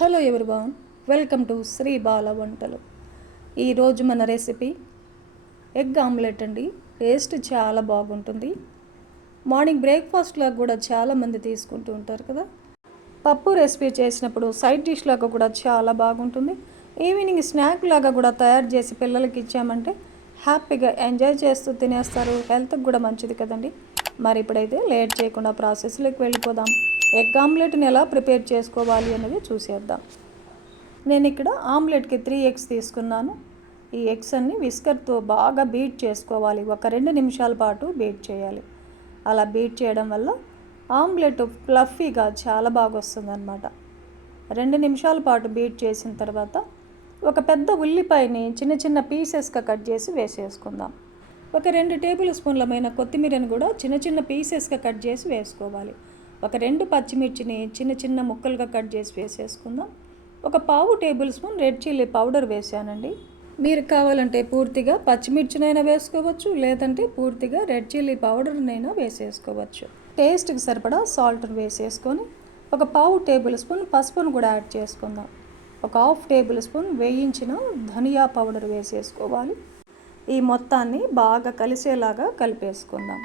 Hello everyone welcome to Sri Bala Vantalu. ఈరోజు మన recipe egg omelette అండి. Taste చాలా బాగుంటుంది. మార్నింగ్ బ్రేక్ఫాస్ట్లాగా కూడా చాలామంది తీసుకుంటూ ఉంటారు కదా. పప్పు రెసిపీ చేసినప్పుడు సైడ్ డిష్ లాగా కూడా చాలా బాగుంటుంది. ఈవినింగ్ స్నాక్ లాగా కూడా తయారు చేసి పిల్లలకి ఇచ్చామంటే హ్యాపీగా ఎంజాయ్ చేస్తూ తినేస్తారు. హెల్త్కి కూడా మంచిది కదండి. మరి ఇప్పుడైతే లేట్ చేయకుండా ప్రాసెస్లోకి వెళ్ళిపోదాం. ఎగ్ ఆమ్లెట్ని ఎలా ప్రిపేర్ చేసుకోవాలి అనేది చూసేద్దాం. నేను ఇక్కడ ఆమ్లెట్కి త్రీ ఎగ్స్ తీసుకున్నాను. ఈ ఎగ్స్ అన్ని విస్కర్తో బాగా బీట్ చేసుకోవాలి. ఒక రెండు నిమిషాల పాటు బీట్ చేయాలి. అలా బీట్ చేయడం వల్ల ఆమ్లెట్ ఫ్లఫీగా చాలా బాగా వస్తుందన్నమాట. రెండు నిమిషాల పాటు బీట్ చేసిన తర్వాత ఒక పెద్ద ఉల్లిపాయని చిన్న చిన్న పీసెస్గా కట్ చేసి వేసేసుకుందాం. ఒక రెండు టేబుల్ స్పూన్లమైన కొత్తిమీరని కూడా చిన్న చిన్న పీసెస్గా కట్ చేసి వేసుకోవాలి. ఒక రెండు పచ్చిమిర్చిని చిన్న చిన్న ముక్కలుగా కట్ చేసి వేసేసుకుందాం. ఒక పావు tablespoon red chilli powder వేసానండి. మీరు కావాలంటే పూర్తిగా పచ్చిమిర్చినైనా వేసుకోవచ్చు లేదంటే పూర్తిగా రెడ్ చిల్లీ పౌడర్నైనా వేసేసుకోవచ్చు. టేస్ట్కి సరిపడా సాల్ట్ వేసేసుకొని ఒక పావు టేబుల్ స్పూన్ పసుపును కూడా యాడ్ చేసుకుందాం. ఒక హాఫ్ టేబుల్ స్పూన్ వేయించిన ధనియా పౌడర్ వేసేసుకోవాలి. ఈ మొత్తాన్ని బాగా కలిసేలాగా కలిపేసుకుందాం.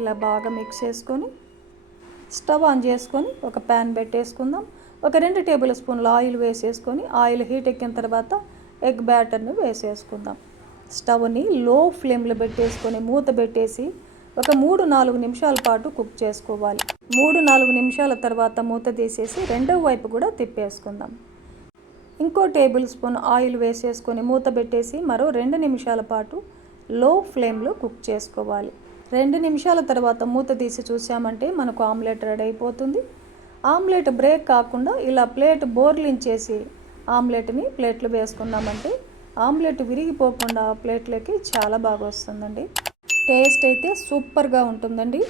ఇలా బాగా మిక్స్ చేసుకొని స్టవ్ ఆన్ చేసుకొని ఒక ప్యాన్ పెట్టేసుకుందాం. ఒక రెండు టేబుల్ స్పూన్లు ఆయిల్ వేసేసుకొని ఆయిల్ హీట్ ఎక్కిన తర్వాత ఎగ్ బ్యాటర్ని వేసేసుకుందాం. స్టవ్ని లో ఫ్లేమ్లో పెట్టేసుకొని మూత పెట్టేసి ఒక మూడు నాలుగు నిమిషాల పాటు కుక్ చేసుకోవాలి. మూడు నాలుగు నిమిషాల తర్వాత మూత తీసేసి రెండవ వైపు కూడా తిప్పేసుకుందాం. ఇంకో టేబుల్ స్పూన్ ఆయిల్ వేసేసుకొని మూత పెట్టేసి మరో రెండు నిమిషాల పాటు లో ఫ్లేమ్లో కుక్ చేసుకోవాలి. రెండు నిమిషాల తర్వాత మూత తీసి చూసామంటే మనకు ఆమ్లెట్ రెడీ అయిపోతుంది. ఆమ్లెట్ బ్రేక్ కాకుండా ఇలా ప్లేట్ బోర్లించేసి ఆమ్లెట్ని ప్లేట్లు వేసుకున్నామంటే ఆమ్లెట్ విరిగిపోకుండా ప్లేట్లోకి చాలా బాగా వస్తుందండి. టేస్ట్ అయితే సూపర్గా ఉంటుందండి.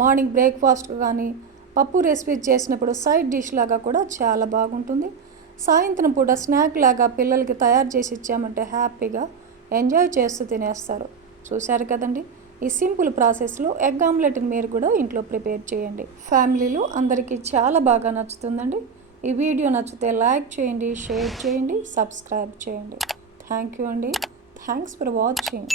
మార్నింగ్ బ్రేక్ఫాస్ట్ కానీ పప్పు రెసిపీ చేసినప్పుడు సైడ్ డిష్ లాగా కూడా చాలా బాగుంటుంది. సాయంత్రం పూట స్నాక్ లాగా పిల్లలకి తయారు చేసి ఇచ్చామంటే హ్యాపీగా ఎంజాయ్ చేస్తూ తినేస్తారు. చూశారు కదండి? ఈ సింపుల్ ప్రాసెస్లో ఎగ్ ఆమ్లెట్ని మీరు కూడా ఇంట్లో ప్రిపేర్ చేయండి. ఫ్యామిలీలో అందరికీ చాలా బాగా నచ్చుతుందండి. ఈ వీడియో నచ్చితే లైక్ చేయండి షేర్ చేయండి సబ్స్క్రైబ్ చేయండి. థ్యాంక్ యూ అండి. Thanks for watching.